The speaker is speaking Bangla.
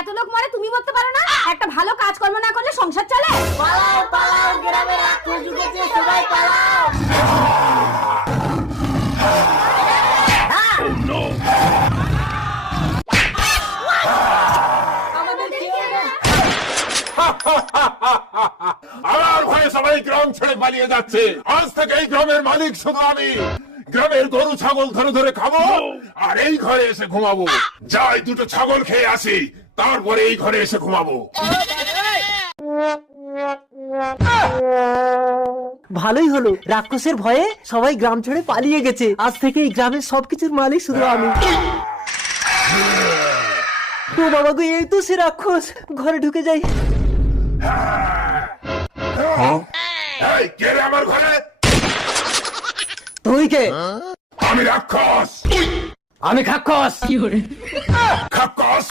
এত লোক মরে তুমি মরতে পারো না? একটা ভালো কাজকর্ম না করলে সংসার চলে? পালাও পালাও, গ্রামে রাক্ষস ঢুকেছে, সবাই পালাও। আমার ভয়ে সবাই গ্রাম ছেড়ে পালিয়ে যাচ্ছে। আজ থেকে এই গ্রামের মালিক শুধু আমি। গ্রামের গরু ছাগল ধরে ধরে খাবো আর এই ঘরে এসে ঘুমাবো। যাই দুটো ছাগল খেয়ে আসি, তারপরে এই ঘরে এসে ঘুমাবো। ভালোই হলো, রাক্ষসের ভয়ে সবাই গ্রাম ছেড়ে পালিয়ে গেছে। আজ থেকে এই গ্রামের সবকিছুর মালিক শুধু আমি। ও বাবা গো, এই তো সে রাক্ষস। ঘরে ঢুকে যাই। এই কে রে আমার ঘরে? তুই কে? আমি রাক্ষস। আমি খাক্ষস। রাক্ষস